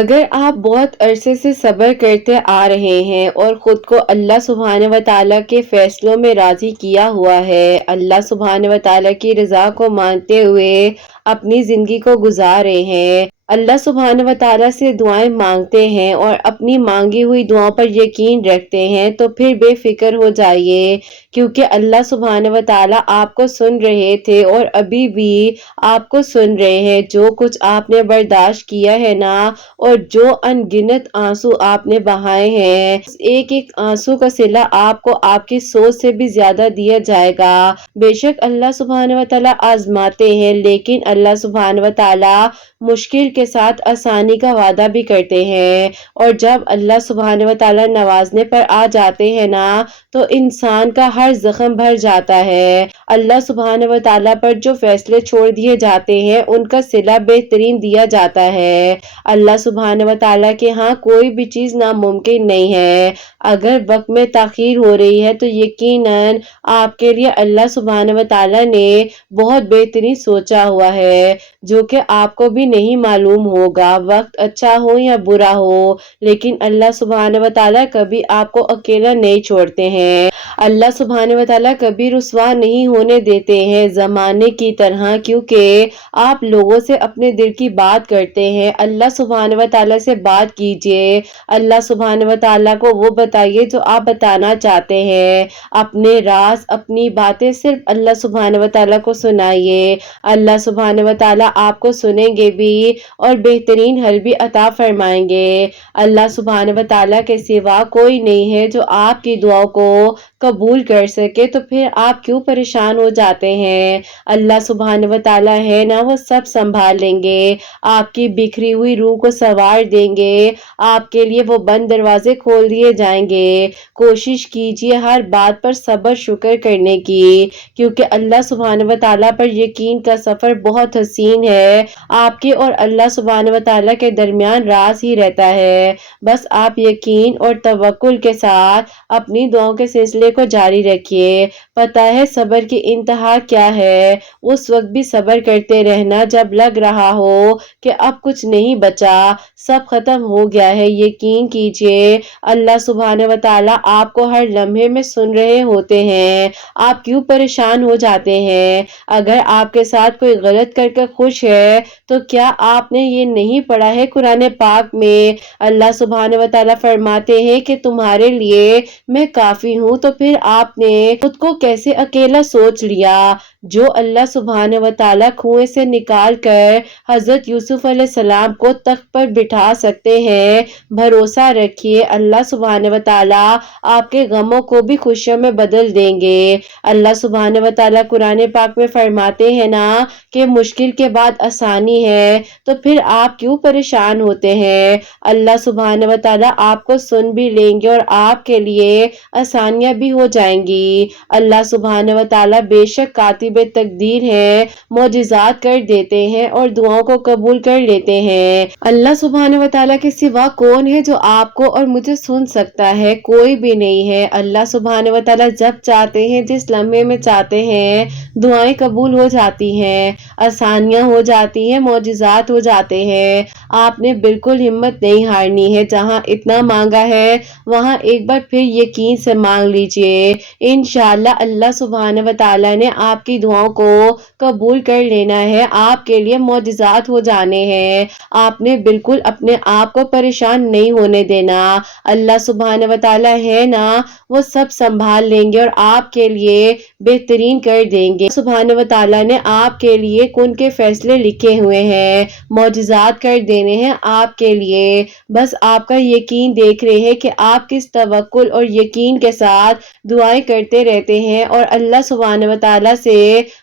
اگر آپ بہت عرصے سے صبر کرتے آ رہے ہیں اور خود کو اللہ سبحانہ و تعالیٰ کے فیصلوں میں راضی کیا ہوا ہے، اللہ سبحانہ و تعالیٰ کی رضا کو مانتے ہوئے اپنی زندگی کو گزار رہے ہیں، اللہ سبحانہ و تعالیٰ سے دعائیں مانگتے ہیں اور اپنی مانگی ہوئی دعاؤں پر یقین رکھتے ہیں، تو پھر بے فکر ہو جائیے، کیونکہ اللہ سبحانہ و تعالیٰ آپ کو سن رہے تھے اور ابھی بھی آپ کو سن رہے ہیں۔ جو کچھ آپ نے برداشت کیا ہے نا، اور جو ان گنت آنسو آپ نے بہائے ہیں، ایک ایک آنسو کا صلہ آپ کو آپ کی سوچ سے بھی زیادہ دیا جائے گا۔ بے شک اللہ سبحانہ و تعالیٰ آزماتے ہیں، لیکن اللہ سبحانہ و تعالیٰ مشکل کے ساتھ آسانی کا وعدہ بھی کرتے ہیں، اور جب اللہ سبحانہ و تعالیٰ نوازنے پر آ جاتے ہیں نا، تو انسان کا ہر زخم بھر جاتا ہے۔ اللہ سبحانہ و تعالیٰ پر جو فیصلے چھوڑ دیے جاتے ہیں، ان کا صلہ بہترین دیا جاتا ہے۔ اللہ سبحانہ و تعالیٰ کے ہاں کوئی بھی چیز ناممکن نہیں ہے۔ اگر وقت میں تاخیر ہو رہی ہے تو یقیناً آپ کے لیے اللہ سبحانہ و تعالیٰ نے بہت بہترین سوچا ہوا ہے، جو کہ آپ کو بھی نہیں معلوم ہوگا۔ وقت اچھا ہو یا برا ہو، لیکن اللہ سبحانہ و تعالیٰ کبھی آپ کو اکیلا نہیں چھوڑتے ہیں۔ اللہ سبحانہ و تعالیٰ کبھی رسوا نہیں ہونے دیتے ہیں زمانے کی طرح، کیونکہ آپ لوگوں سے اپنے دل کی بات کرتے ہیں۔ اللہ سبحانہ و تعالیٰ سے بات کیجئے، اللہ سبحانہ و تعالیٰ کو وہ بتائیے جو آپ بتانا چاہتے ہیں، اپنے راز، اپنی باتیں صرف اللہ سبحانہ و تعالیٰ کو سنائیے۔ اللہ سبحانہ و تعالیٰ آپ کو سنیں گے بھی اور بہترین حل بھی عطا فرمائیں گے۔ اللہ سبحانہ و تعالیٰ کے سوا کوئی نہیں ہے جو آپ کی دعاؤں کو قبول کر سکے، تو پھر آپ کیوں پریشان ہو جاتے ہیں؟ اللہ سبحانہ و تعالیٰ ہے نا، وہ سب سنبھال لیں گے، آپ کی بکھری ہوئی روح کو سنوار دیں گے، آپ کے لیے وہ بند دروازے کھول دیے جائیں گے۔ کوشش کیجئے ہر بات پر صبر شکر کرنے کی، کیونکہ اللہ سبحانہ و تعالیٰ پر یقین کا سفر بہت حسین ہے۔ آپ کے اور اللہ سبحانہ و تعالیٰ کے درمیان راز ہی رہتا ہے، بس آپ یقین اور توکل کے ساتھ اپنی دعاؤں کے سلسلے کو جاری رکھیے۔ پتہ ہے صبر کی انتہا کیا ہے؟ اس وقت بھی صبر کرتے رہنا جب لگ رہا ہو کہ اب کچھ نہیں بچا، سب ختم ہو گیا ہے۔ یقین کیجئے اللہ سبحانہ و تعالیٰ آپ کو ہر لمحے میں سن رہے ہوتے ہیں۔ آپ کیوں پریشان ہو جاتے ہیں؟ اگر آپ کے ساتھ کوئی غلط کر کے خوش ہے تو کیا آپ نے یہ نہیں پڑھا ہے قرآن پاک میں؟ اللہ سبحانہ و تعالیٰ فرماتے ہیں کہ تمہارے لیے میں کافی ہوں، تو پھر آپ نے خود کو کیسے اکیلا سوچ لیا؟ جو اللہ سبحانہ و تعالیٰ کنویں سے نکال کر حضرت یوسف علیہ السلام کو تخت پر بٹھا سکتے ہیں، بھروسہ رکھیے اللہ سبحانہ و تعالیٰ آپ کے غموں کو بھی خوشیوں میں بدل دیں گے۔ اللہ سبحانہ و تعالیٰ قرآن پاک میں فرماتے ہیں نا کہ مشکل کے بعد آسانی ہے، تو پھر آپ کیوں پریشان ہوتے ہیں؟ اللہ سبحانہ و تعالیٰ آپ کو سن بھی لیں گے اور آپ کے لیے آسانیاں بھی ہو جائیں گی۔ اللہ سبحانہ و تعالیٰ بے شک کاتب تقدیر ہے، معجزات کر دیتے ہیں اور دعاؤں کو قبول کر لیتے ہیں۔ اللہ سبحانہ و تعالیٰ کے سوا کون ہے جو آپ کو اور مجھے سن سکتا ہے؟ کوئی بھی نہیں ہے۔ اللہ سبحانہ و تعالیٰ جب چاہتے ہیں، جس لمحے میں چاہتے ہیں، دعائیں قبول ہو جاتی ہیں، آسانیاں ہو جاتی ہیں، معجزات ہو جاتے ہیں۔ آپ نے بالکل ہمت نہیں ہارنی ہے، جہاں اتنا مانگا ہے وہاں ایک بار پھر یقین سے مانگ لیجئے، انشاءاللہ اللہ سبحانہ و تعالیٰ نے آپ کی دعاؤں کو قبول کر لینا ہے، آپ کے لیے معجزات ہو جانے ہیں۔ آپ نے بالکل اپنے آپ کو پریشان نہیں ہونے دینا۔ اللہ سبحانہ و تعالیٰ ہے نا، وہ سب سنبھال لیں گے اور آپ کے لیے بہترین کر دیں گے۔ سبحانہ و تعالیٰ نے آپ کے لیے کن کے فیصلے لکھے ہوئے ہیں، معجزات کر دینے ہیں آپ کے لیے، بس آپ کا یقین دیکھ رہے ہیں کہ آپ کس توکل اور یقین کے ساتھ دعائیں کرتے رہتے ہیں اور اللہ سبحانہ و تعالیٰ سے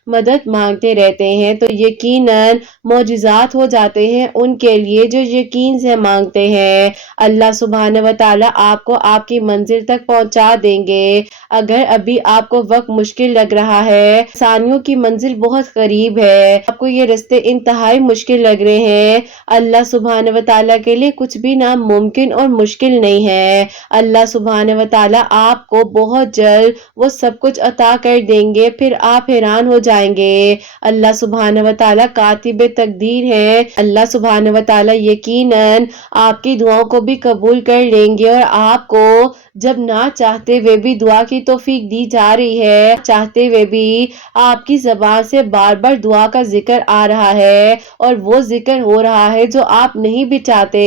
مدد مانگتے رہتے ہیں، تو یقیناً معجزات ہو جاتے ہیں ان کے لیے جو یقین سے مانگتے ہیں۔ اللہ سبحانہ و تعالیٰ آپ کو آپ کی منزل تک پہنچا دیں گے۔ اگر ابھی آپ کو وقت مشکل لگ رہا ہے، آسانیوں کی منزل بہت قریب ہے، آپ کو یہ رستے انتہائی مشکل لگ رہے ہیں، اللہ سبحانہ و تعالیٰ کے لیے کچھ بھی ناممکن اور مشکل نہیں ہے۔ اللہ سبحانہ و تعالیٰ آپ کو بہت جلد وہ سب کچھ عطا کر دیں گے، پھر آپ حیران پریشان ہو جائیں گے۔ اللہ سبحانہ و تعالیٰ کاتب تقدیر ہے، اللہ سبحانہ و تعالیٰ یقیناً آپ کی دعاؤں کو بھی قبول کر لیں گے، اور آپ کو جب نہ چاہتے ہوئے بھی دعا کی توفیق دی جا رہی ہے، چاہتے ہوئے بھی آپ کی زبان سے بار بار دعا کا ذکر آ رہا ہے اور وہ ذکر ہو رہا ہے جو آپ نہیں بھی چاہتے،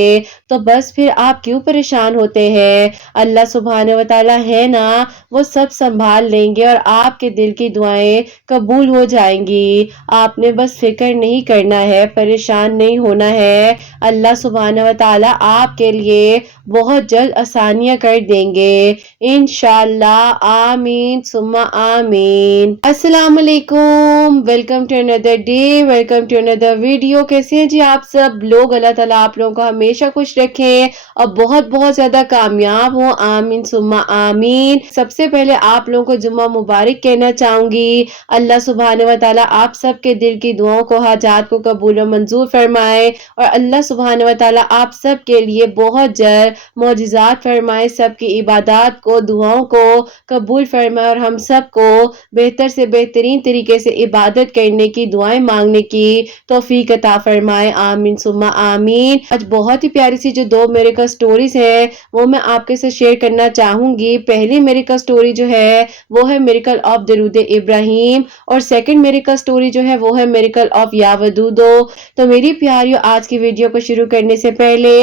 تو بس پھر آپ کیوں پریشان ہوتے ہیں؟ اللہ سبحانہ و تعالیٰ ہے نا، وہ سب سنبھال لیں گے اور آپ کے دل کی دعائیں قبول ہو جائیں گی۔ آپ نے بس فکر نہیں کرنا ہے، پریشان نہیں ہونا ہے۔ اللہ سبحانہ و تعالیٰ آپ کے لیے بہت جلد آسانیاں کر دیں گے انشاءاللہ، آمین ثم آمین۔ السلام علیکم، ویلکم ٹو اندر ڈے، ویلکم ٹو اندر ویڈیو۔ کیسے ہیں جی آپ سب لوگ؟ اللہ تعالیٰ آپ لوگوں کو ہمیشہ خوش رکھیں اور بہت بہت زیادہ کامیاب ہوں، آمین ثم آمین۔ سب سے پہلے آپ لوگوں کو جمعہ مبارک کہنا چاہوں گی۔ اللہ سبحانہ و تعالیٰ آپ سب کے دل کی دعاؤں کو، حاجات کو قبول و منظور فرمائے، اور اللہ سبحانہ و تعالیٰ آپ سب کے لیے بہت جلد معجزات فرمائے، سب کی عبادات کو، دعاؤں کو قبول فرمائے، اور ہم سب کو بہتر سے بہترین طریقے سے عبادت کرنے کی، دعائیں مانگنے کی توفیق عطا فرمائے، آمین ثم آمین۔ آج بہت ہی پیاری سی جو دو میریکل سٹوریز ہیں وہ میں آپ کے ساتھ شیئر کرنا چاہوں گی۔ پہلی میریکل سٹوری جو ہے وہ ہے میریکل آف درود ابراہیم، اور سیکنڈ میریکل سٹوری جو ہے وہ ہے میریکل آف یا ودودو۔ تو میری پیاریوں، آج کی ویڈیو کو شروع کرنے سے پہلے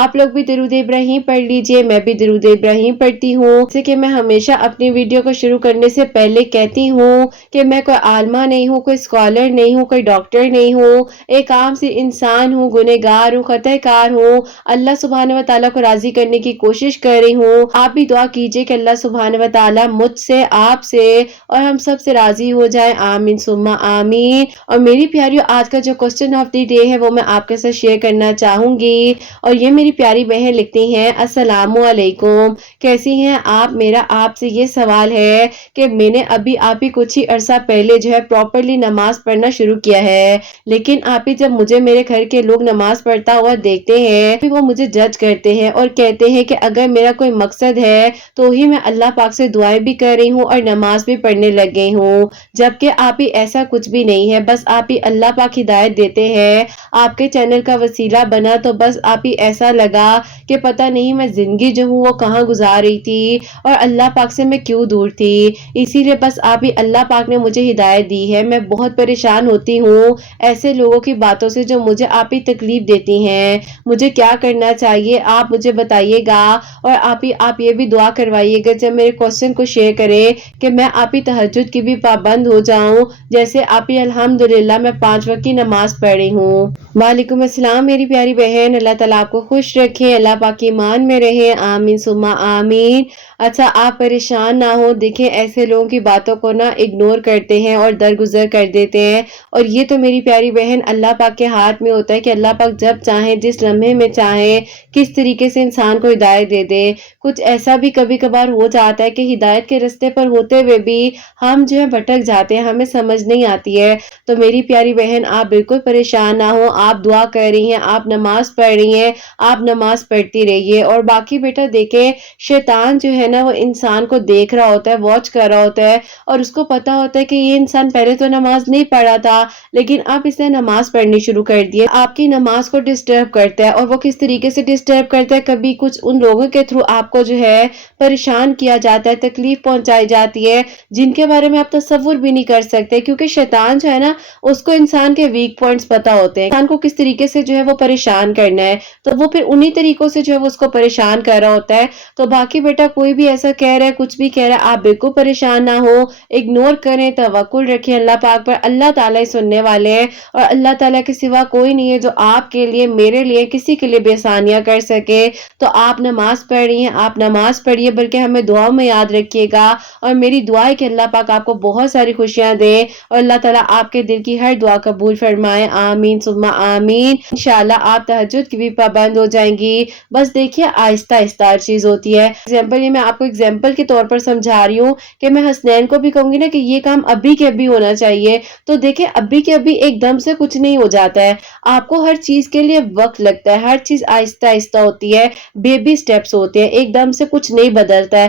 آپ لوگ بھی درود ابراہیم پڑھ لیجئے، میں بھی درود ابراہیم پڑھتی ہوں۔ جیسے کہ میں ہمیشہ اپنی ویڈیو کو شروع کرنے سے پہلے کہتی ہوں کہ میں کوئی عالمہ نہیں ہوں، کوئی اسکالر نہیں ہوں، کوئی ڈاکٹر نہیں ہوں، ایک عام سی انسان ہوں، گنہگار ہوں، خطا کار ہوں، اللہ سبحانہ و تعالیٰ کو راضی کرنے کی کوشش کر رہی ہوں۔ آپ بھی دعا کیجئے کہ اللہ سبحانہ و تعالیٰ مجھ سے، آپ سے اور ہم سب سے راضی ہو جائے، آمین ثم آمین۔ اور میری پیاریوں، آج کا جو کوسچن آف دی ڈے ہے وہ میں آپ کے ساتھ شیئر کرنا چاہوں گی، اور یہ میری پیاری بہن لکھتی ہیں، السلام علیکم، کیسی ہیں آپ؟ میرا آپ سے یہ سوال ہے کہ میں نے ابھی آپ ہی کچھ ہی عرصہ پہلے جو ہے پراپرلی نماز پڑھنا شروع کیا ہے، لیکن آپ ہی جب مجھے میرے گھر کے لوگ نماز پڑھتا ہوا دیکھتے ہیں وہ مجھے جج کرتے ہیں اور کہتے ہیں کہ اگر میرا کوئی مقصد ہے تو ہی میں اللہ پاک سے دعائیں بھی کر رہی ہوں اور نماز بھی پڑھنے لگ گئی ہوں، جبکہ آپ ہی ایسا کچھ بھی نہیں ہے، بس آپ ہی اللہ پاک ہدایت دیتے ہیں، آپ کے چینل کا وسیلہ بنا تو بس آپ ہی ایسا لگا کہ پتہ نہیں میں زندگی جو ہوں وہ کہاں گزار رہی تھی اور اللہ پاک سے میں کیوں دور تھی، اسی لیے بس آپ ہی اللہ پاک نے مجھے ہدایت دی ہے۔ میں بہت پریشان ہوتی ہوں ایسے لوگوں کی باتوں سے جو مجھے آپ ہی تکلیف دیتی ہیں، مجھے کیا کرنا چاہیے آپ مجھے بتائیے گا، اور آپ یہ بھی دعا کروائیے گا جب میرے کوسچن کو شیئر کریں کہ میں آپ ہی تہجد کی بھی پابند ہو جاؤں، جیسے آپ ہی الحمدللہ میں 5 وقت کی نماز پڑھ رہی ہوں۔ وعلیکم السلام میری پیاری بہن، اللہ تعالیٰ آپ کو خوش رکھے، اللہ پاک کی ایمان میں رہے، آمین ثم آمین۔ اچھا، آپ پریشان نہ ہو، دیکھیں ایسے لوگوں کی باتوں کو نا اگنور کرتے ہیں اور درگزر کر دیتے ہیں، اور یہ تو میری پیاری بہن اللہ پاک کے ہاتھ میں ہوتا ہے کہ اللہ پاک جب چاہیں، جس لمحے میں چاہیں، کس طریقے سے انسان کو ہدایت دے دے۔ کچھ ایسا بھی کبھی کبھار ہو جاتا ہے کہ ہدایت کے رستے پر ہوتے ہوئے بھی ہم جو ہے بھٹک جاتے ہیں، ہمیں سمجھ نہیں آتی ہے۔ تو میری پیاری بہن، آپ بالکل پریشان نہ ہو، آپ دعا کر رہی ہیں، آپ نماز پڑھ رہی ہیں، آپ نماز پڑھتی رہیے، اور باقی بیٹا دیکھیں شیطان جو ہے نا وہ انسان کو دیکھ رہا ہوتا ہے، واچ کر رہا ہوتا ہے، اور اس کو پتا ہوتا ہے کہ یہ انسان پہلے تو نماز نہیں پڑھا تھا لیکن اب اس نے نماز پڑھنی شروع کر دی ہے، آپ کی نماز کو ڈسٹرب کرتا ہے، اور وہ کس طریقے سے ڈسٹرب کرتا ہے، کبھی کچھ ان لوگوں کے تھرو آپ کو جو ہے پریشان کیا جاتا ہے، تکلیف پہنچائی جاتی ہے جن کے بارے میں آپ تصور بھی نہیں کر سکتے، کیونکہ شیطان جو ہے نا اس کو انسان کے ویک پوائنٹس پتا ہوتے ہیں، انسان کو کس طریقے سے جو ہے وہ پریشان کرنا ہے، تو وہ پھر انہی طریقوں سے جو ہے وہ اس کو پریشان کر رہا ہوتا ہے۔ تو باقی بیٹا کوئی بھی ایسا کہہ رہا ہے، کچھ بھی کہہ رہا ہے، آپ بالکل پریشان نہ ہو، اگنور کریں، توکل رکھیں اللہ پاک پر، اللہ تعالیٰ سننے والے ہیں، اور اللہ تعالیٰ کے سوا کوئی نہیں ہے جو آپ کے لیے، میرے لیے، کسی کے لیے بھی آسانیاں کر سکے۔ تو آپ نماز پڑھ رہی ہیں، آپ نماز پڑھیے، بلکہ ہمیں دعاؤں میں یاد رکھیے گا، اور میری دعا ہے کہ اللہ پاک آپ کو بہت ساری خوشیاں دے اور اللہ تعالیٰ آپ کے دل کی ہر دعا قبول فرمائے، آمین ثم آمین۔ انشاءاللہ آپ تہجد کی بھی پابند ہو جائیں گی۔ بس دیکھیے آہستہ آہستہ ہر چیز ہوتی ہے، ایگزامپل یہ میں آپ کو ایگزامپل کے طور پر سمجھا رہی ہوں کہ میں حسنین کو بھی کہوں گی نا کہ یہ کام ابھی کے ابھی ہونا چاہیے، تو دیکھیں ابھی کے ابھی ایک دم سے کچھ نہیں ہو جاتا ہے، آپ کو ہر چیز کے لیے وقت لگتا ہے، ہر چیز آہستہ آہستہ ہوتی ہے، بیبی سٹیپس ہوتے ہیں، ایک دم سے کچھ نہیں بدلتا ہے۔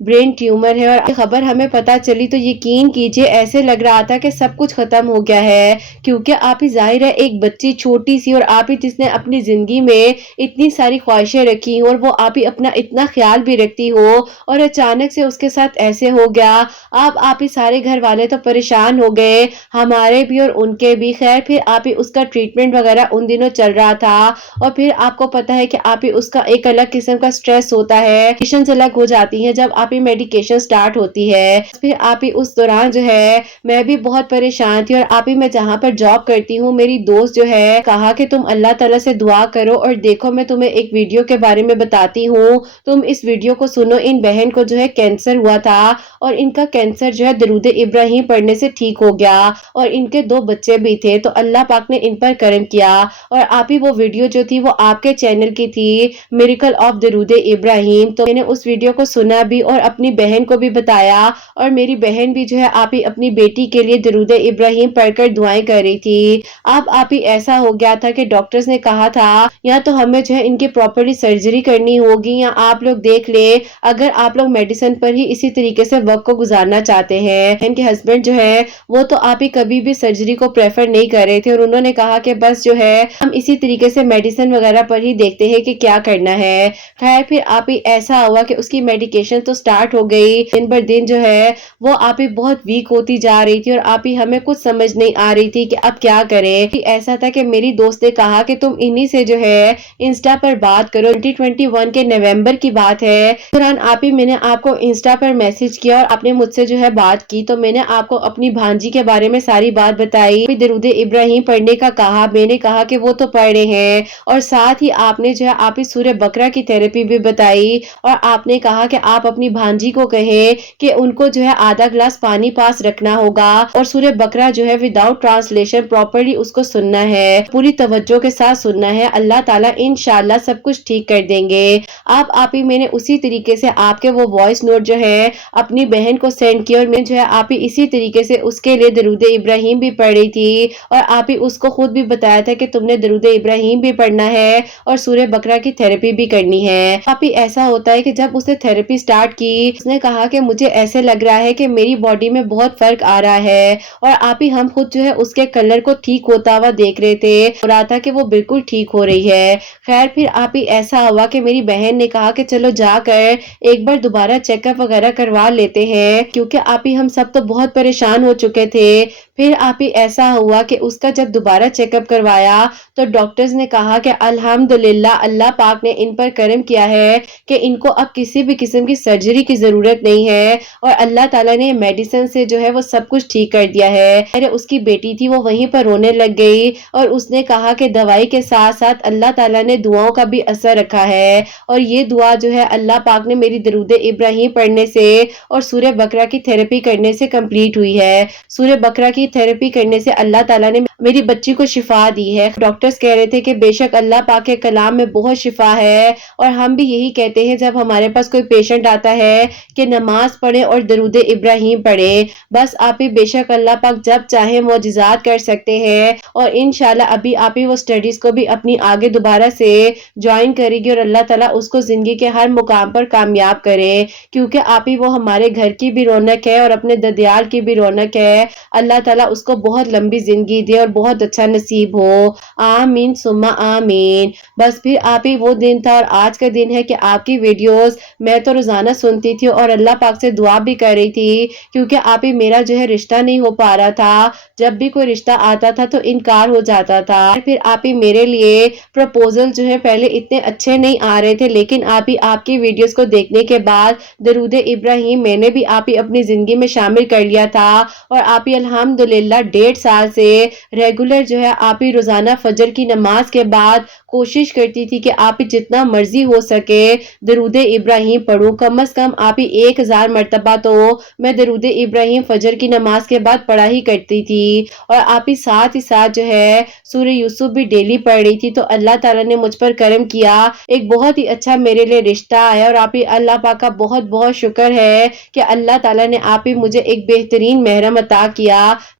برین ٹیومر ہے، اور خبر ہمیں پتا چلی تو یقین کیجئے ایسے لگ رہا تھا کہ سب کچھ ختم ہو گیا ہے، کیونکہ آپ ہی ظاہر ہے ایک بچی چھوٹی سی، اور آپ ہی جس نے اپنی زندگی میں اتنی ساری خواہشیں رکھی اور وہ آپ ہی اپنا اتنا خیال بھی رکھتی ہو، اور اچانک سے اس کے ساتھ ایسے ہو گیا۔ آپ ہی سارے گھر والے تو پریشان ہو گئے، ہمارے بھی اور ان کے بھی۔ خیر پھر آپ ہی اس کا ٹریٹمنٹ وغیرہ ان دنوں چل رہا تھا، اور پھر آپ کو پتا ہے کہ آپ ہی اس کا ایک الگ قسم کا سٹریس ہوتا ہے، میڈیکیشن الگ ہو جاتی ہیں جب آپ ہی میڈیکیشن سٹارٹ ہوتی ہے۔ پھر آپ ہی اس دوران جو ہے میں بھی بہت پریشان تھی، اور آپ ہی میں جہاں پر جاب کرتی ہوں میری دوست جو ہے کہا کہ تم اللہ تعالیٰ سے دعا کرو، اور دیکھو میں تمہیں ایک ویڈیو کے بارے میں بتاتی ہوں، تم اس ویڈیو کو سنو۔ ان بہن کو جو ہے کینسر ہوا تھا، اور ان کا کینسر جو ہے درود ابراہیم پڑھنے سے ٹھیک ہو گیا، اور ان کے 2 بچے بھی تھے، تو اللہ پاک نے ان پر کرم کیا۔ اور آپ ہی وہ ویڈیو جو تھی وہ آپ کے چینل کی تھی، میریکل آف درود ابراہیم، تو میں نے اس ویڈیو کو سنا بھی اور اپنی بہن کو بھی بتایا، اور میری بہن بھی جو ہے آپ ہی اپنی بیٹی کے لیے درود ابراہیم پڑھ کر دعائیں کر رہی تھی۔ اب آپ ہی ایسا ہو گیا تھا کہ ڈاکٹرز نے کہا تھا یا تو ہمیں جو ہے ان کی پراپرلی سرجری کرنی ہوگی، یا آپ لوگ دیکھ لیں اگر آپ لوگ میڈیسن پر ہی اسی طریقے سے وقت کو گزارنا چاہتے ہیں۔ ان کے ہسبینڈ جو ہے وہ تو آپ ہی کبھی بھی سرجری کو پریفر نہیں کر رہے تھے، اور انہوں نے کہا کہ بس جو ہے ہم اسی طریقے سے میڈیسن وغیرہ پر ہی دیکھتے ہیں کہ کیا کرنا ہے۔ خیر پھر آپ ہی ایسا ہوا کہ اس کی میڈیکیشن تو سٹارٹ ہو گئی، دن بر دن جو ہے وہ آپ ہی بہت ویک ہوتی جا رہی تھی، اور آپ ہی ہمیں کچھ سمجھ نہیں آ رہی تھی کہ اب کیا کریں۔ ایسا تھا کہ میری دوست نے کہا کہ تم انہی سے جو ہے انسٹا پر بات کرو، 2021 کے نومبر کی بات ہے۔ دوران آپ ہی میں نے آپ کو انسٹا پر میسج کیا، اور آپ نے مجھ سے جو ہے بات کی، تو میں نے آپ کو اپنی بھانجی کے بارے میں ساری بات بتائی، درود ابراہیم پڑھنے کا کہا، میں نے کہا کہ وہ تو پڑھ رہے ہیں، اور ساتھ ہی آپ نے جو ہے آپ ہی سورہ بقرہ کی تھراپی بھی بتائی، اور آپ نے کہا کہ آپ اپنی بھانجی کو کہیں کہ ان کو جو ہے آدھا گلاس پانی پاس رکھنا ہوگا، اور سورہ بقرہ جو ہے وداؤٹ ٹرانسلیشن پراپرلی اس کو سننا ہے، پوری توجہ کے ساتھ سننا ہے، اللہ تعالیٰ انشاءاللہ سب کچھ ٹھیک کر دیں گے۔ آپ ہی میں نے اسی طریقے سے آپ کے وہ وائس نوٹ جو ہے اپنی بہن کو سینڈ کیا، اور میں جو ہے آپ ہی اسی طریقے سے اس کے لیے درود ابراہیم بھی پڑھ رہی تھی، اور آپ ہی اس کو خود بھی بتایا تھا کہ تم نے درود ابراہیم بھی پڑھنا ہے اور سورہ بقرہ کی تھراپی بھی کرنی ہے۔ آپ ہی ایسا ہوتا ہے کہ جب اس نے تھراپی سٹارٹ کی، اس نے کہا کہ مجھے ایسے لگ رہا ہے کہ میری باڈی میں بہت فرق آ رہا ہے، اور آپ ہی ہم خود جو ہے اس کے کلر کو ٹھیک ہوتا ہوا دیکھ رہے تھے، ہو رہا تھا کہ وہ بالکل ٹھیک ہو رہی ہے۔ خیر پھر آپ ہی ایسا ہوا کہ میری بہن نے کہا کہ چلو جا کر ایک بار دوبارہ چیک اپ وغیرہ کروا لیتے ہیں، کیونکہ آپ ہی ہم سب تو بہت پریشان ہو چکے تھے۔ پھر آپ ہی ایسا ہوا کہ اس کا جب دوبارہ چیک اپ کروایا تو ڈاکٹرز نے کہا کہ الحمدللہ اللہ پاک نے ان پر کرم کیا ہے کہ ان کو اب کسی بھی قسم کی سرجری کی ضرورت نہیں ہے، اور اللہ تعالیٰ نے میڈیسن سے جو ہے وہ سب کچھ ٹھیک کر دیا ہے۔ اس کی بیٹی تھی وہ وہیں پر رونے لگ گئی، اور اس نے کہا کہ دوائی کے ساتھ ساتھ اللہ تعالیٰ نے دعاؤں کا بھی اثر رکھا ہے، اور یہ دعا جو ہے اللہ پاک نے میری درود ابراہیم پڑھنے سے اور سورہ بقرہ کی تھراپی کرنے سے کمپلیٹ ہوئی ہے۔ سورہ بقرہ کی تھراپی کرنے سے اللہ تعالیٰ نے میری بچی کو شفا دی ہے۔ ڈاکٹرز کہہ رہے تھے کہ بے شک اللہ پاک کے کلام میں بہت شفا ہے، اور ہم بھی یہی کہتے ہیں جب ہمارے پاس کوئی پیشنٹ آتا ہے کہ نماز پڑھے اور درود ابراہیم پڑھے، بس آپ ہی بے شک اللہ پاک جب چاہے معجزات کر سکتے ہیں، اور انشاءاللہ ابھی آپ ہی وہ سٹڈیز کو بھی اپنی آگے دوبارہ سے جوائن کرے گی، اور اللہ تعالیٰ اس کو زندگی کے ہر مقام پر کامیاب کرے، کیونکہ آپ ہی وہ ہمارے گھر کی بھی رونق ہے اور اپنے ددیال کی بھی رونق ہے۔ اللہ تعالیٰ اس کو بہت لمبی زندگی دے اور بہت اچھا نصیب ہو، آمین ثم آمین۔ بس پھر آپ ہی وہ دن تھا اور آج کا دن ہے کہ آپ کی ویڈیوز میں تو روزانہ سنتی تھی، اور اللہ پاک سے دعا بھی کر رہی تھی، کیونکہ آپ ہی میرا جو ہے رشتہ نہیں ہو پا رہا تھا، جب بھی کوئی رشتہ آتا تھا تو انکار ہو جاتا تھا۔ پھر آپ ہی میرے لیے پروپوزل جو ہے پہلے اتنے اچھے نہیں آ رہے تھے، لیکن آپ ہی آپ کی ویڈیوز کو دیکھنے کے بعد درود ابراہیم میں نے بھی آپ ہی اپنی زندگی میں شامل کر لیا تھا، اور آپ ہی الحمدللہ 1.5 سال سے ریگولر جو ہے آپ ہی روزانہ فجر کی نماز کے بعد کوشش کرتی تھی کہ آپ ہی جتنا مرضی ہو سکے درود ابراہیم پڑھوں، کم از کم آپ ہی 1000 مرتبہ تو میں درود ابراہیم فجر کی نماز کے بعد پڑھا ہی کرتی تھی، اور آپ ہی ساتھ جو ہے سورہ یوسف بھی ڈیلی پڑھ رہی تھی۔ تو اللہ تعالیٰ نے مجھ پر کرم کیا، ایک بہت ہی اچھا میرے لیے رشتہ آیا، اور آپ ہی اللہ پاک کا بہت بہت شکر ہے کہ اللہ تعالیٰ نے آپ ہی مجھے ایک بہترین محرم عطا کیا،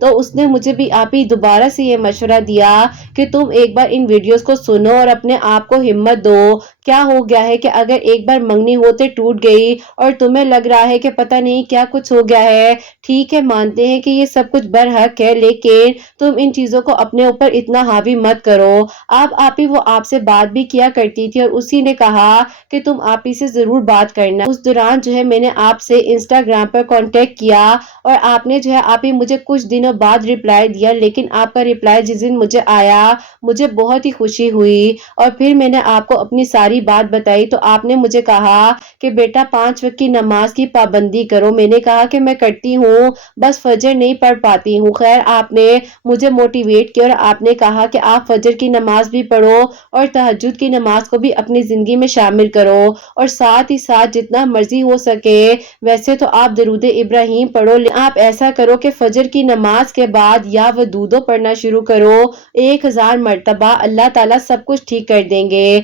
تو اس نے مجھے بھی آپ ہی دوبارہ سے یہ مشورہ دیا کہ تم ایک بار ان ویڈیوز کو سنو اور اپنے آپ کو ہمت دو. کیا ہو گیا ہے کہ اگر ایک بار منگنی ہوتے ٹوٹ گئی اور تمہیں لگ رہا ہے کہ پتہ نہیں کیا کچھ ہو گیا ہے, ٹھیک ہے مانتے ہیں کہ یہ سب کچھ برحق ہے, لیکن تم ان چیزوں کو اپنے اوپر اتنا حاوی مت کرو. آپ ہی وہ آپ سے بات بھی کیا کرتی تھی اور اسی نے کہا کہ تم آپ ہی سے ضرور بات کرنا. اس دوران جو ہے میں نے آپ سے انسٹاگرام پر کانٹیکٹ کیا اور آپ نے جو ہے آپ ہی مجھے کچھ دنوں بعد ریپلائی دیا, لیکن آپ کا ریپلائی جس دن مجھے آیا مجھے بہت ہی خوشی ہوئی اور پھر میں نے آپ کو اپنی ساری بات بتائی تو آپ نے مجھے کہا کہ بیٹا 5 وقت کی نماز کی پابندی کرو. میں نے کہا کہ میں کرتی ہوں, بس فجر نہیں پڑھ پاتی ہوں. خیر آپ نے مجھے موٹیویٹ کیا اور آپ نے کہا کہ آپ فجر کی نماز بھی پڑھو اور تہجد کی نماز کو بھی اپنی زندگی میں شامل کرو, اور ساتھ ہی ساتھ جتنا مرضی ہو سکے ویسے تو آپ درود ابراہیم پڑھو. آپ ایسا کرو کہ فجر کی نماز کے بعد یا ودودو پڑھنا شروع کرو 1000 مرتبہ, اللہ تعالیٰ سب کچھ ٹھیک کر دیں گے.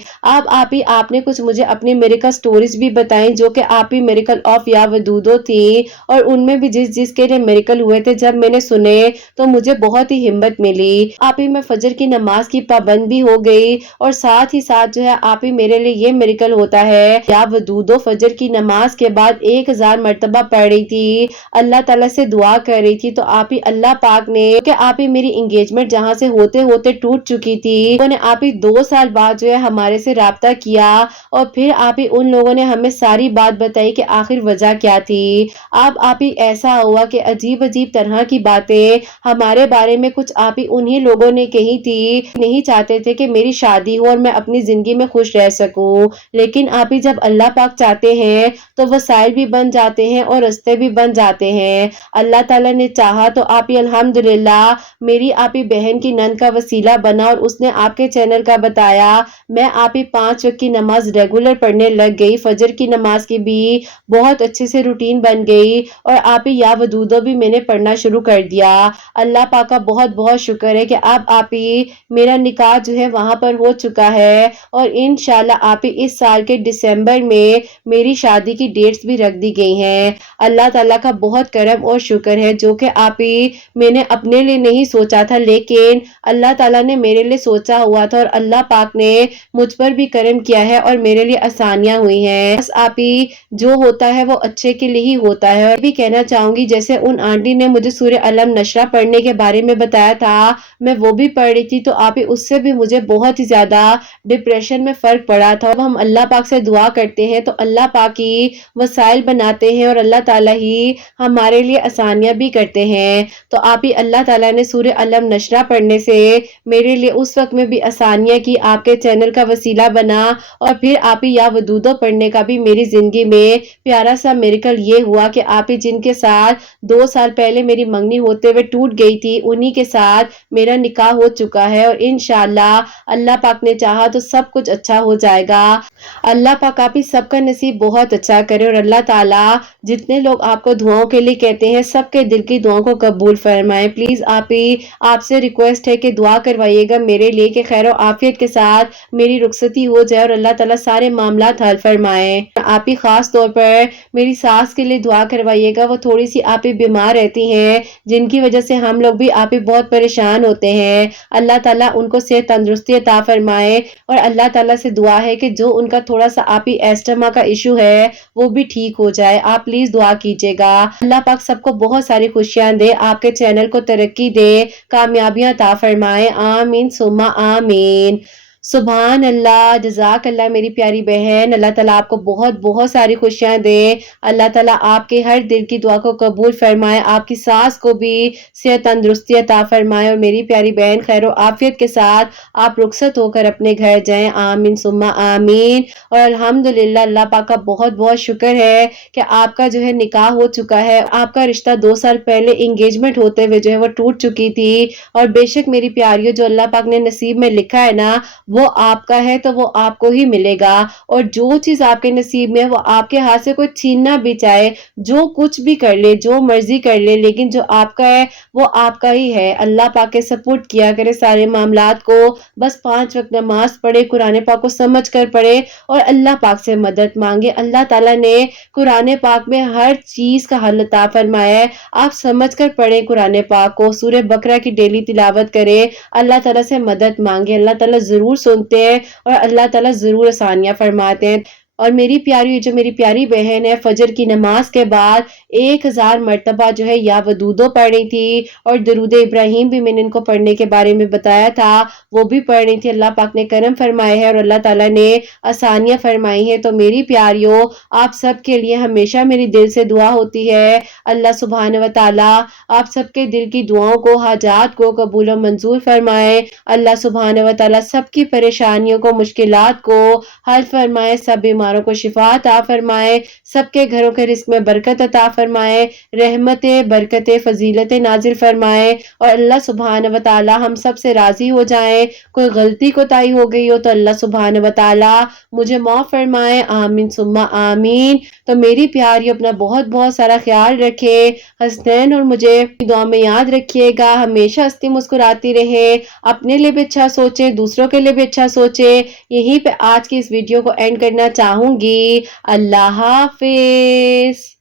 آپ نے کچھ مجھے اپنی میریکل سٹوریز بھی بتائیں جو کہ آپ ہی میریکل آف یا ودودو تھی, اور ان میں بھی جس کے لیے میریکل ہوئے تھے جب میں نے سنے تو مجھے بہت ہی ہمت ملی. آپ ہی میں فجر کی نماز کی پابند بھی ہو گئی اور ساتھ ہی ساتھ جو ہے آپ ہی میرے لیے یہ میریکل ہوتا ہے یا ودودو فجر کی نماز کے بعد 1000 مرتبہ پڑھ رہی تھی, اللہ تعالیٰ سے دعا کر رہی تھی, تو آپ ہی اللہ پاک نے کہ آپ ہی میری انگیجمنٹ جہاں سے ہوتے ہوتے ٹوٹ چکی تھی انہوں نے آپ ہی 2 سال بعد جو ہے ہمارے سے رابطہ کیا اور پھر آپ ہی ان لوگوں نے ہمیں ساری بات بتائی کہ آخر وجہ کیا تھی. آپ ہی ایسا ہوا کہ عجیب طرح کی باتیں ہمارے بارے میں کچھ آپ ہی انہی لوگوں نے کہی تھی, نہیں چاہتے تھے کہ میری شادی ہو اور میں اپنی زندگی میں خوش رہ سکوں, لیکن آپ ہی جب اللہ پاک چاہتے ہیں تو وسائل بھی بن جاتے ہیں اور راستے بھی بن جاتے ہیں. اللہ تعالیٰ نے چاہا تو آپ ہی الحمدللہ میری آپ ہی بہن کی نند کا وسیلہ بنا اور اس نے آپ کے چینل کا بتایا, میں آپ ہی 5 وقت کی نماز ریگولر پڑھنے لگ گئی, فجر کی نماز کی بھی بہت اچھے سے روٹین بن گئی اور آپ ہی یا ودودو بھی میں نے پڑھنا شروع کر دیا. اللہ پاک کا بہت بہت شکر ہے کہ اب آپ ہی میرا نکاح جو ہے وہاں پر ہو چکا ہے اور انشاءاللہ آپ ہی اس سال کے دسمبر میں میری شادی کی ڈیٹس بھی رکھ دی گئی ہیں. اللہ تعالیٰ کا بہت کرم اور شکر ہے جو کہ آپ ہی میں نے اپنے لیے نہیں سوچا تھا لیکن اللہ تعالیٰ نے میرے لیے سوچا ہوا تھا اور اللہ پاک نے مجھ پر بھی کرم کیا ہے اور میرے لیے آسانیاں ہوئی ہیں. بس آپ ہی جو ہوتا ہے وہ اچھے کے لیے ہی ہوتا ہے. اور بھی کہنا چاہوں گی جیسے ان آنٹی نے مجھے سورہ الم نشرہ پڑھنے کے بارے میں بتایا تھا, میں وہ بھی پڑھ رہی تھی تو آپ ہی اس سے بھی مجھے بہت ہی زیادہ ڈپریشن میں فرق پڑا تھا. اب ہم اللہ پاک سے دعا کرتے ہیں تو اللہ پاک ہی وسائل بناتے ہیں اور اللہ تعالیٰ ہی ہمارے لیے آسانیاں بھی کرتے ہیں. تو آپ ہی اللہ تعالیٰ نے سورہ الم نشرہ پڑھنے سے میرے لیے اس وقت میں بھی آسانیاں کی, آپ کے چینل کا وسیلہ بنا اور پھر آپ ہی یا ودودو پڑھنے کا بھی میری زندگی میں پیارا سا میریکل یہ ہوا کہ آپ ہی جن کے ساتھ 2 سال پہلے میری منگنی ہوتے ہوئے ٹوٹ گئی تھی انہی کے ساتھ میرا نکاح ہو چکا ہے اور انشاءاللہ اللہ پاک نے چاہا تو سب کچھ اچھا ہو جائے گا. اللہ پاک آپ ہی سب کا نصیب بہت اچھا کرے اور اللہ تعالیٰ جتنے لوگ آپ کو دعاؤں کے لیے کہتے ہیں سب کے دل کی دعاؤں کو قبول فرمائے. پلیز آپ ہی آپ سے ریکویسٹ ہے کہ دعا کروائیے گا میرے لیے کہ خیر و عافیت کے ساتھ میری رخصتی ہو جائے اور اللہ تعالیٰ سارے معاملات حل فرمائے. آپ ہی خاص طور پر میری ساس کے لیے دعا کروائیے گا, وہ تھوڑی سی آپ ہی بیمار رہتی ہیں جن کی وجہ سے ہم لوگ بھی آپ ہی بہت پریشان ہوتے ہیں. اللہ تعالیٰ ان کو صحت تندرستی عطا فرمائے اور اللہ تعالیٰ سے دعا ہے کہ جو ان کا تھوڑا سا آپ ہی ایسٹما کا ایشو ہے وہ بھی ٹھیک ہو جائے. آپ پلیز دعا کیجیے گا. اللہ پاک سب کو بہت ساری خوشیاں دے, آپ کے چینل کو ترقی دے, کامیابیاں عطا فرمائے. آمین ثم آمین. سبحان اللہ, جزاک اللہ میری پیاری بہن. اللہ تعالیٰ آپ کو بہت بہت ساری خوشیاں دے. اللہ تعالیٰ آپ کے ہر دل کی دعا کو قبول فرمائے, آپ کی ساس کو بھی صحت تندرستی عطا فرمائے اور میری پیاری بہن خیر و عافیت کے ساتھ آپ رخصت ہو کر اپنے گھر جائیں. آمین ثم آمین. اور الحمدللہ اللہ پاک کا بہت بہت شکر ہے کہ آپ کا جو ہے نکاح ہو چکا ہے. آپ کا رشتہ 2 سال پہلے انگیجمنٹ ہوتے ہوئے جو ہے وہ ٹوٹ چکی تھی اور بے شک میری پیاریوں جو اللہ پاک نے نصیب میں لکھا ہے نا وہ آپ کا ہے تو وہ آپ کو ہی ملے گا، اور جو چیز آپ کے نصیب میں ہے وہ آپ کے ہاتھ سے کوئی چھیننا بھی چاہے، جو کچھ بھی کر لے، جو مرضی کر لے، لیکن جو آپ کا ہے وہ آپ کا ہی ہے۔ اللہ پاک کے سپورٹ کیا کرے سارے معاملات کو، بس 5 وقت نماز پڑھے، قرآن پاک کو سمجھ کر پڑھے اور اللہ پاک سے مدد مانگے۔ اللہ تعالیٰ نے قرآن پاک میں ہر چیز کا حل عطا فرمایا ہے، آپ سمجھ کر پڑھیں قرآن پاک کو، سورہ بقرہ کی ڈیلی تلاوت کریں، اللہ تعالیٰ سے مدد مانگے، اللہ تعالیٰ ضرور سنتے ہیں اور اللہ تعالیٰ ضرور آسانیاں فرماتے ہیں۔ اور میری پیاری، جو میری پیاری بہن ہے، فجر کی نماز کے بعد 1000 مرتبہ جو ہے یا ودودو پڑھنی تھی، اور درود ابراہیم بھی میں نے ان کو پڑھنے کے بارے میں بتایا تھا، وہ بھی پڑھنی تھی۔ اللہ پاک نے کرم فرمائے ہے اور اللہ تعالیٰ نے آسانیاں فرمائی ہیں۔ تو میری پیاریوں، آپ سب کے لیے ہمیشہ میری دل سے دعا ہوتی ہے، اللہ سبحانہ و تعالیٰ آپ سب کے دل کی دعاؤں کو، حاجات کو قبول و منظور فرمائے۔ اللہ سبحانہ و تعالیٰ سب کی پریشانیوں کو، مشکلات کو حل فرمائے، سب بیماروں کو شفا عطا فرمائے، سب کے گھروں کے رزق میں برکت عطا فرمائے، رحمتیں، برکتیں، فضیلتیں نازل فرمائے، اور اللہ سبحانہ و تعالیٰ ہم سب سے راضی ہو جائیں۔ کوئی غلطی کوتاہی ہو گئی ہو تو اللہ سبحانہ و تعالیٰ مجھے معاف فرمائے، آمین ثم آمین۔ تو میری پیاری اپنا بہت بہت سارا خیال رکھے، حسنین اور مجھے دعا میں یاد رکھیے گا، ہمیشہ ہنستی مسکراتی رہے، اپنے لیے بھی اچھا سوچے، دوسروں کے لیے بھی اچھا سوچے۔ یہیں پہ آج کی اس ویڈیو کو اینڈ کرنا چاہوں گی۔ اللہ حافظ۔